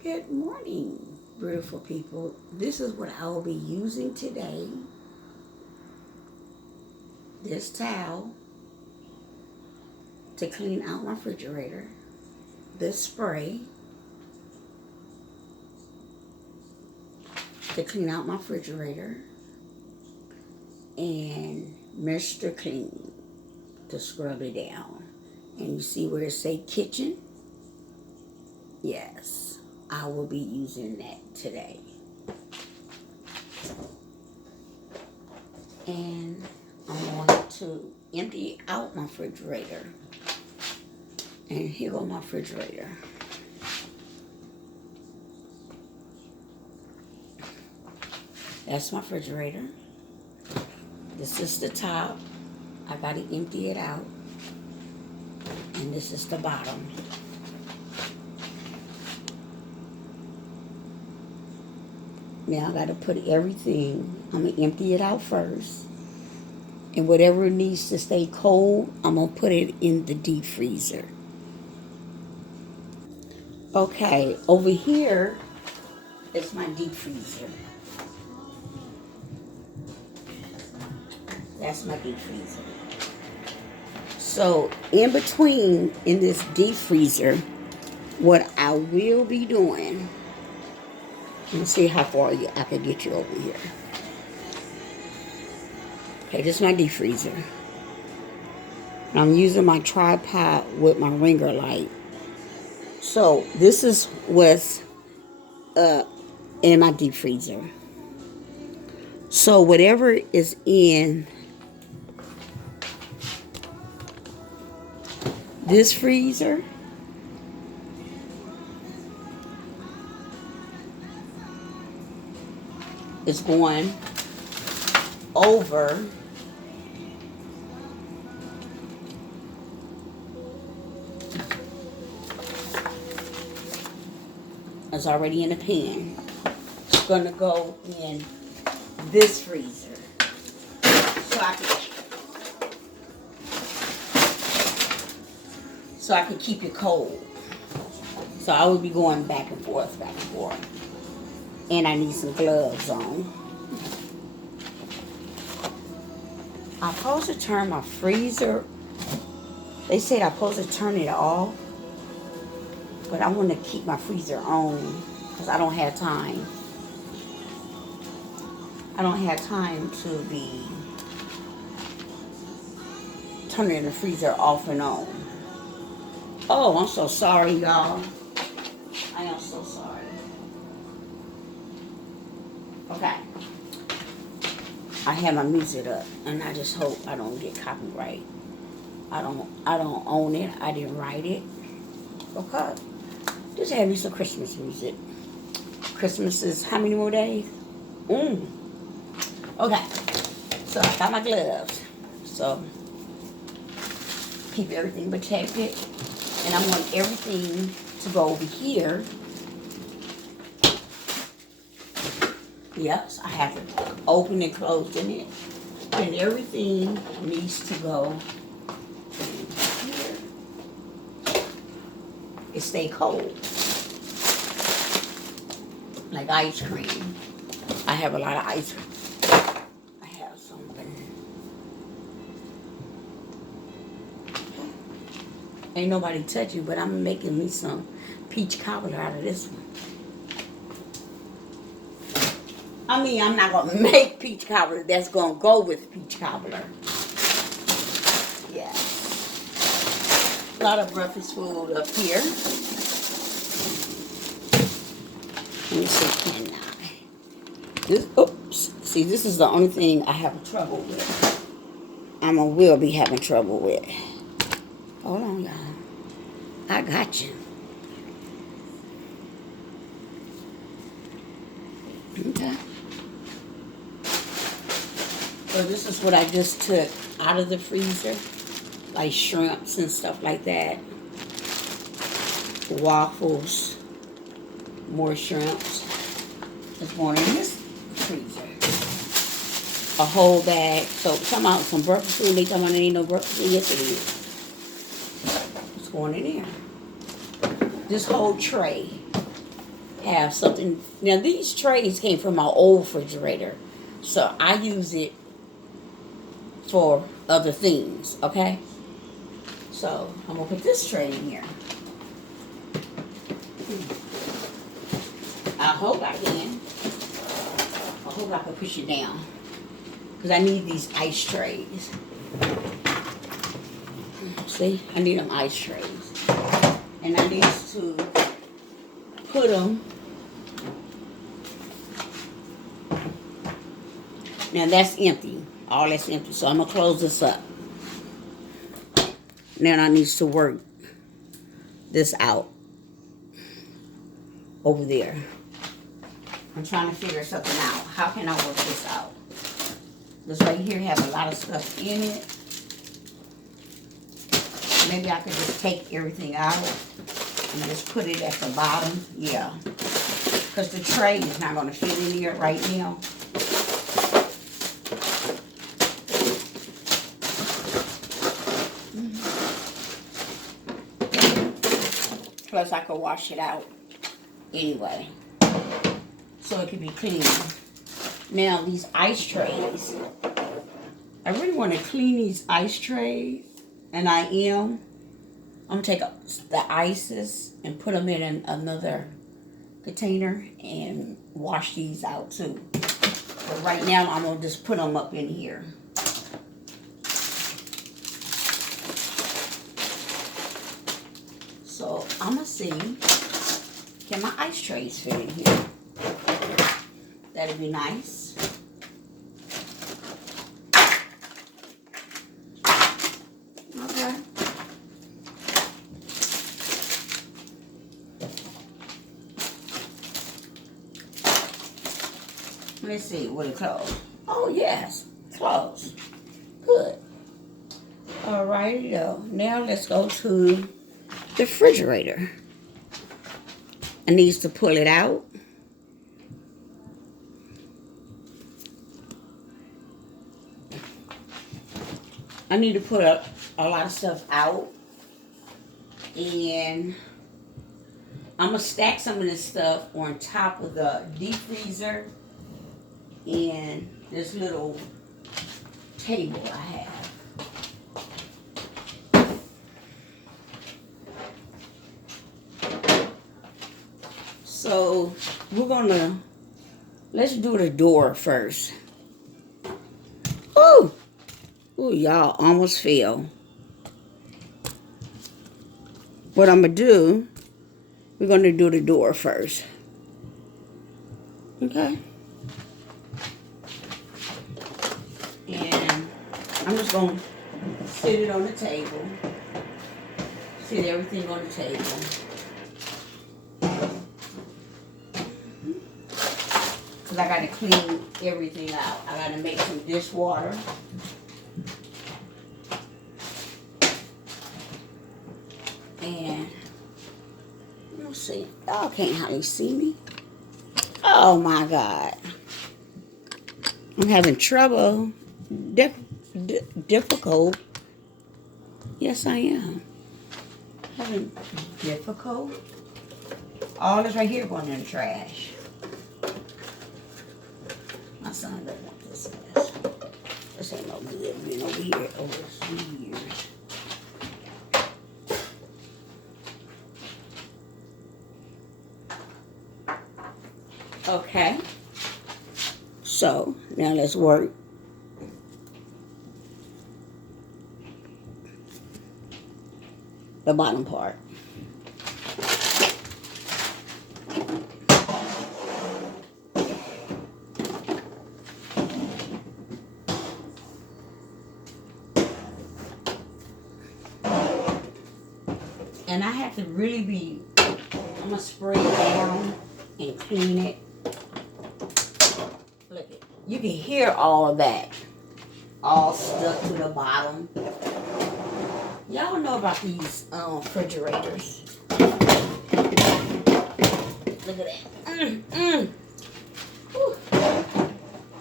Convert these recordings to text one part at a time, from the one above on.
Good morning, beautiful people. This is what I will be using today. This towel to clean out my refrigerator. This spray to clean out my refrigerator. And Mr. Clean to scrub it down. And you see where it say kitchen? Yes, I will be using that today. And I'm going to empty out my refrigerator. And here goes my refrigerator. That's my refrigerator. This is the top. I gotta empty it out. And this is the bottom. Now I gotta put everything, I'm gonna empty it out first. And whatever needs to stay cold, I'm gonna put it in the deep freezer. Okay, over here is my deep freezer. That's my deep freezer. So in between in this deep freezer, what I will be doing, let's see how far I can get you over here. Okay, this is my deep freezer. And I'm using my tripod with my ringer light. So this is what's in my deep freezer. So whatever is in this freezer is going over it's already in a pan. It's gonna go in this freezer so I can keep it cold. So I will be going back and forth. And I need some gloves on. I'm supposed to turn my freezer. They said I'm supposed to turn it off. But I want to keep my freezer on because I don't have time. I don't have time to be turning the freezer off and on. Oh, I'm so sorry, y'all. I am so sorry. Okay. I have my music up, and I just hope I don't get copyright. I don't own it. I didn't write it. Okay. Just have me some Christmas music. Christmas is how many more days? Okay. So I got my gloves. So keep everything protected. And I want everything to go over here. Yes, I have to open and close it. And everything needs to go here. It stay cold. Like ice cream. I have a lot of ice cream. I have something. Ain't nobody touch you, but I'm making me some peach cobbler out of this one. I mean, I'm not going to make peach cobbler. That's going to go with peach cobbler. Yeah. A lot of breakfast food up here. Let me see, can I? Oops. See, this is the only thing I have trouble with. Will be having trouble with. Hold on, y'all. I got you. Okay. So this is what I just took out of the freezer. Like shrimps and stuff like that. Waffles. More shrimps. There's more in this freezer. A whole bag. So talking about some breakfast food. They talking about there ain't no breakfast food. Yes, it is. It's going in there. This whole tray have something. Now these trays came from my old refrigerator, so I use it for other things. Okay, so I'm gonna put this tray in here. I hope I can. I hope I can push it down because I need these ice trays. See, I need them ice trays, and I need to put them. Now that's empty. All that's empty. So I'm going to close this up. Now I need to work this out over there. I'm trying to figure something out. How can I work this out? This right here have a lot of stuff in it. Maybe I could just take everything out and just put it at the bottom. Yeah. Because the tray is not going to fit in here right now. Plus, I could wash it out anyway, so it could be clean. Now, these ice trays, I really want to clean these ice trays, and I am. I'm going to take the ices and put them in another container and wash these out too. But right now, I'm going to just put them up in here. So I'm going to see, can my ice trays fit in here? That'd be nice. Okay. Let's see, will it close? Oh yes, close. Good. Alrighty though. Now let's go to the refrigerator. I need to pull it out. I need to put a lot of stuff out. And I'm going to stack some of this stuff on top of the deep freezer and this little table I have. So let's do the door first. Ooh, y'all almost fell. What I'm gonna do, we're gonna do the door first. Okay. And I'm just gonna sit it on the table. Sit everything on the table. Because I got to clean everything out. I got to make some dishwater. And, let's see. Y'all can't hardly see me. Oh my God. I'm having trouble. Difficult. Yes, I am. Having difficult. All this right here going in the trash. My son doesn't want this mess. This ain't no good being over here over 3 years. Okay. So, now let's work. The bottom part. And I have to really be, I'm going to spray it down and clean it. Look, you can hear all of that. All stuck to the bottom. Y'all know about these refrigerators. Look at that.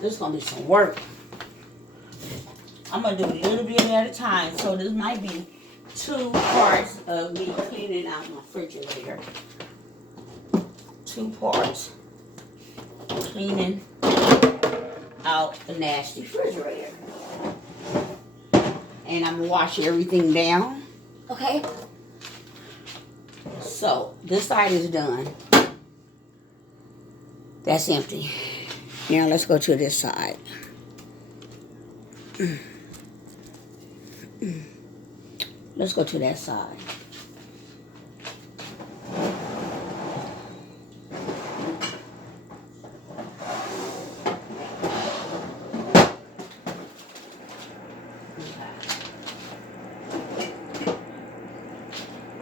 This is going to be some work. I'm going to do a little bit at a time. So this might be 2 parts of me cleaning out my refrigerator. 2 2 parts. Cleaning out the nasty refrigerator. And I'm gonna wash everything down. Okay? So this side is done. That's empty. Now let's go to this side. Let's go to that side.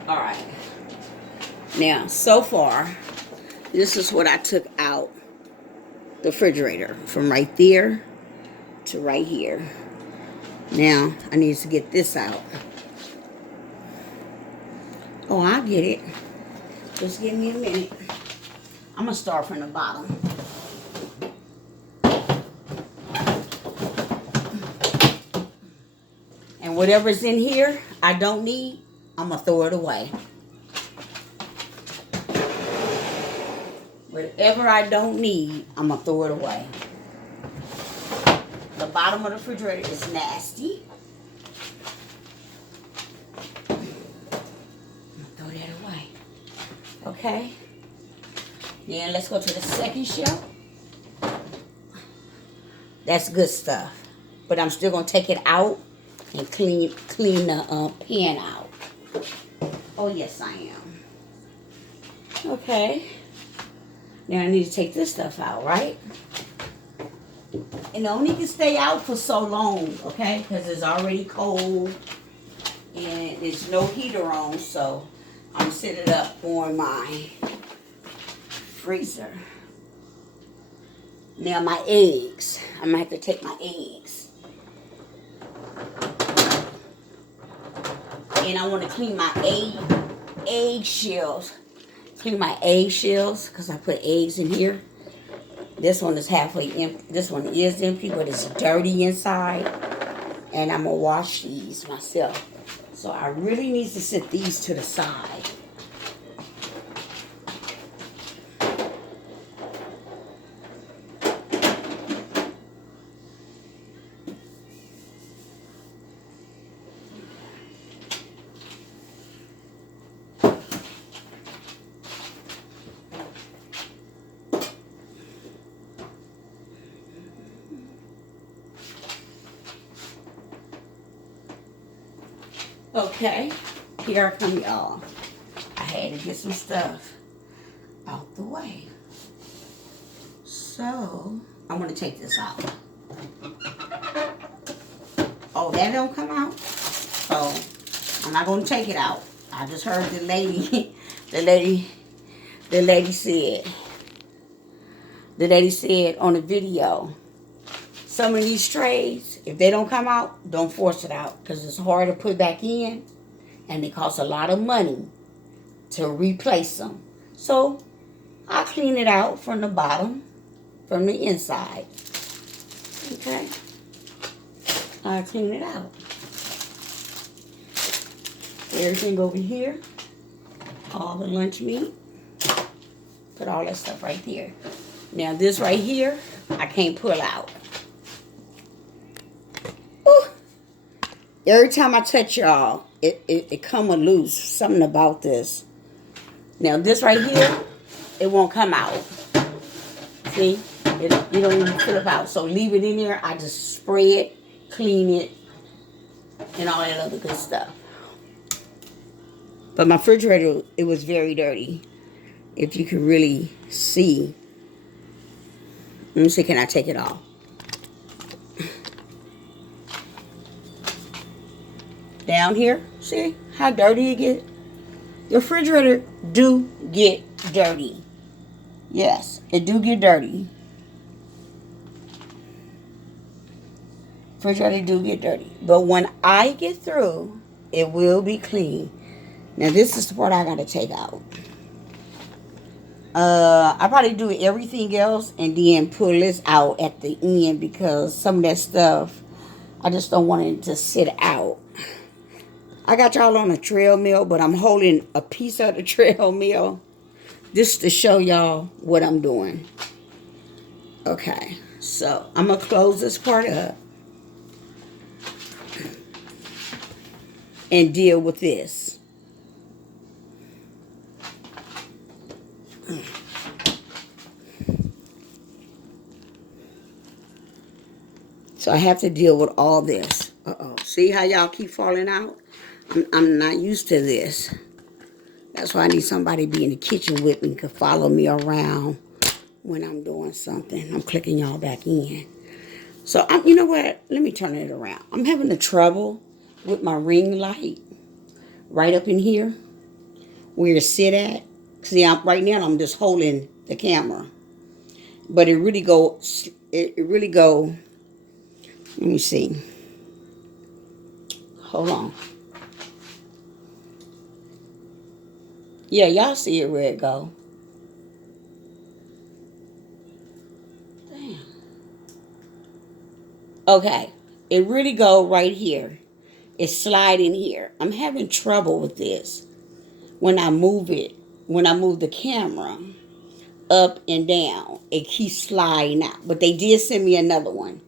All right. Now, so far, this is what I took out the refrigerator from right there to right here. Now, I need to get this out. Oh, I'll get it. Just give me a minute. I'm going to start from the bottom. And whatever's in here I don't need, I'm going to throw it away. Whatever I don't need, I'm going to throw it away. The bottom of the refrigerator is nasty. I'm going to throw that away. Okay? Then let's go to the second shelf. That's good stuff. But I'm still going to take it out and clean the pan out. Oh, yes, I am. Okay. Now I need to take this stuff out, right? And it only can stay out for so long, okay? Because it's already cold and there's no heater on, so I'm set it up on my freezer. Now my eggs. I'm gonna have to take my eggs. And I want to clean my eggshells. Clean my eggshells because I put eggs in here. This one is halfway empty. This one is empty, but it's dirty inside. And I'm going to wash these myself. So I really need to set these to the side. Okay, here I come, y'all. I had to get some stuff out the way. So, I'm going to take this out. Oh, that don't come out? So, I'm not going to take it out. I just heard the lady said on the video, some of these trays, if they don't come out, don't force it out because it's hard to put back in and it costs a lot of money to replace them. So I clean it out from the bottom, from the inside. Okay? I clean it out. Everything over here, all the lunch meat, put all that stuff right there. Now this right here, I can't pull out. Every time I touch y'all, it come loose. Something about this. Now this right here, it won't come out. See? You don't even flip out. So leave it in there. I just spray it, clean it, and all that other good stuff. But my refrigerator, it was very dirty. If you can really see. Let me see, can I take it off? Down here, see how dirty it get? The refrigerator do get dirty. Yes, it do get dirty. Refrigerator do get dirty. But when I get through, it will be clean. Now this is the part I gotta take out. I probably do everything else and then pull this out at the end because some of that stuff, I just don't want it to sit out. I got y'all on a trail meal, but I'm holding a piece of the trail meal Just to show y'all what I'm doing. Okay, so I'm going to close this part up and deal with this. So I have to deal with all this. Uh-oh. See how y'all keep falling out? I'm not used to this. That's why I need somebody to be in the kitchen with me, could follow me around when I'm doing something. I'm clicking y'all back in. So, you know what? Let me turn it around. I'm having a trouble with my ring light right up in here where it sit at. See, right now I'm just holding the camera. But it really go, let me see. Hold on. Yeah, y'all see it where it go. Damn. Okay. It really go right here. It's sliding here. I'm having trouble with this when I move it. When I move the camera up and down, it keeps sliding out. But they did send me another one.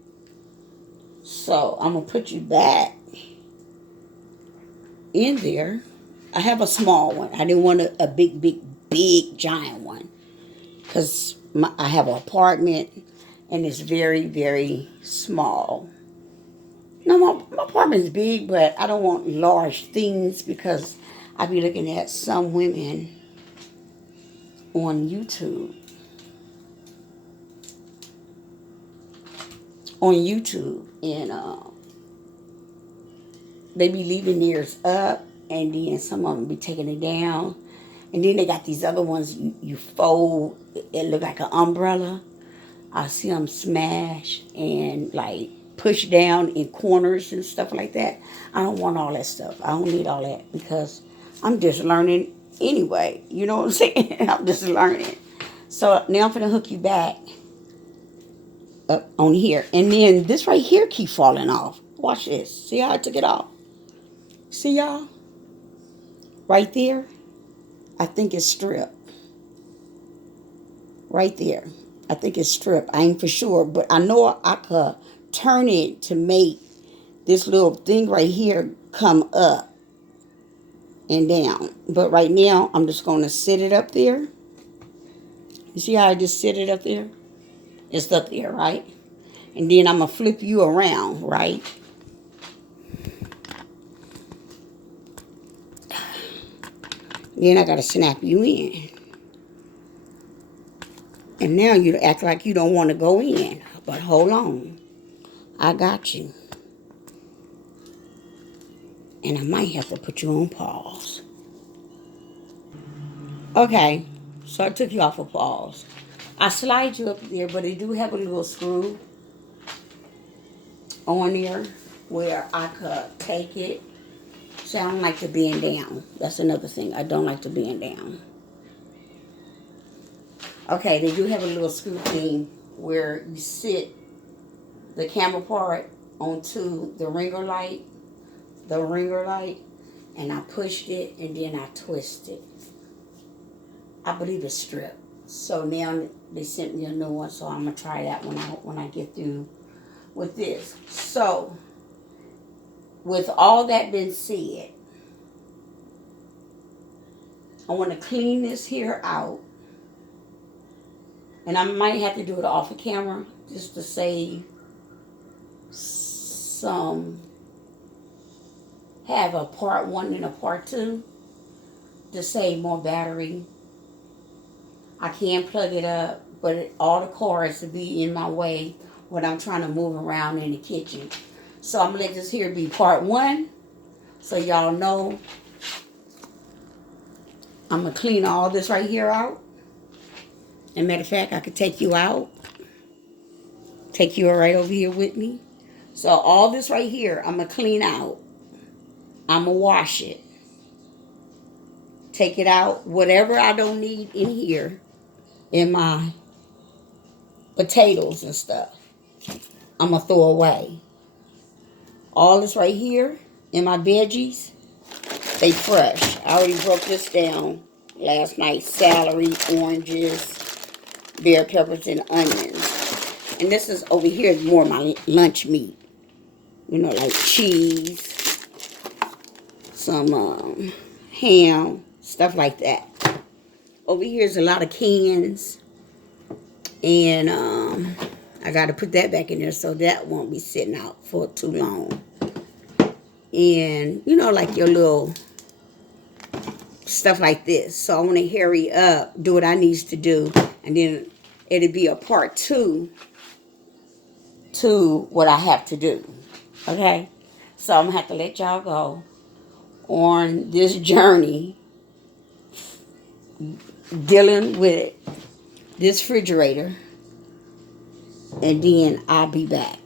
So I'm going to put you back in there. I have a small one. I didn't want a big, giant one. Because I have an apartment and it's very, very small. No, my apartment's big, but I don't want large things because I be looking at some women on YouTube. And they be leaving theirs up, and then some of them be taking it down. And then they got these other ones you fold. It look like an umbrella. I see them smash and like push down in corners and stuff like that. I don't want all that stuff. I don't need all that because I'm just learning anyway. You know what I'm saying? I'm just learning. So now I'm gonna hook you back up on here. And then this right here keep falling off. Watch this. See how I took it off? See y'all? Right there. I think it's stripped. Right there. I think it's stripped. I ain't for sure, but I know I could turn it to make this little thing right here come up and down. But right now, I'm just going to sit it up there. You see how I just sit it up there? It's up there, right? And then I'm going to flip you around, right? Then I got to snap you in. And now you act like you don't want to go in. But hold on. I got you. And I might have to put you on pause. Okay. So I took you off of pause. I slide you up there, but it do have a little screw on there where I could take it. So I don't like to bend down. That's another thing. I don't like to bend down. Okay, they do have a little screw thing where you sit the camera part onto the ringer light. And I pushed it and then I twisted. I believe it's stripped. So now they sent me a new one, so I'm gonna try that when I get through with this. So with all that been said, I want to clean this here out. And I might have to do it off of camera just to save some, have a part 1 and a part 2 to save more battery. I can plug it up, but all the cords to be in my way when I'm trying to move around in the kitchen. So I'm going to let this here be part 1 so y'all know. I'm going to clean all this right here out. And matter of fact, I could take you out. Take you right over here with me. So all this right here, I'm going to clean out. I'm going to wash it. Take it out. Whatever I don't need in here, in my potatoes and stuff, I'm going to throw away. All this right here in my veggies, they fresh. I already broke this down last night celery, oranges, bell peppers, and onions. And this is over here is more my lunch meat. You know, like cheese, some ham, stuff like that. Over here is a lot of cans. And I got to put that back in there so that won't be sitting out for too long. And, you know, like your little stuff like this. So I want to hurry up, do what I need to do. And then it'll be a part 2 to what I have to do. Okay? So I'm going to have to let y'all go on this journey dealing with this refrigerator, and then I'll be back.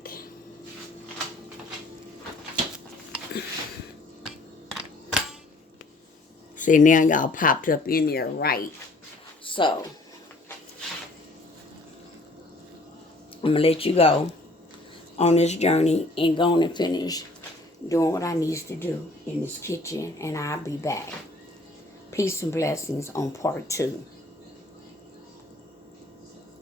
See, now y'all popped up in there right. So I'm going to let you go on this journey and go on and finish doing what I need to do in this kitchen, and I'll be back. Peace and blessings on part 2.